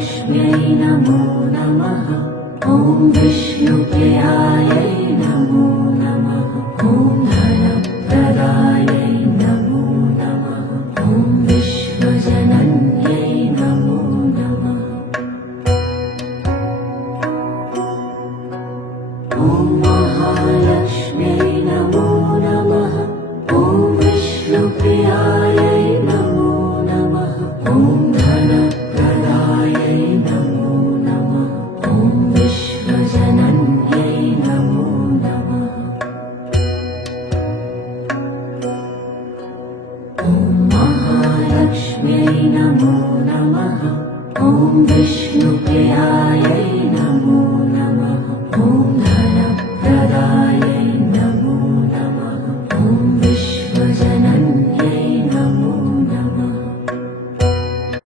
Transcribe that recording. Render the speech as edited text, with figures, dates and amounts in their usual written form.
महालक्ष्म्यै नमो नमः। ॐ विष्णुप्रियायै नमो नमः। ॐ धनप्रदायै नमो नमः। ॐ विश्वजनन्यै नमो नमः। ॐ महालक्ष्म्यै नमो नमः। ॐ विष्णुप्रियायै नमो नमः। ॐ धनप्रदायै नमो नमः। ॐ विश्वजनन्यै नमो नमः। ॐ महालक्ष्म्यै नमो नमः। ॐ विष्णुप्रियायै नमो नमः। ॐ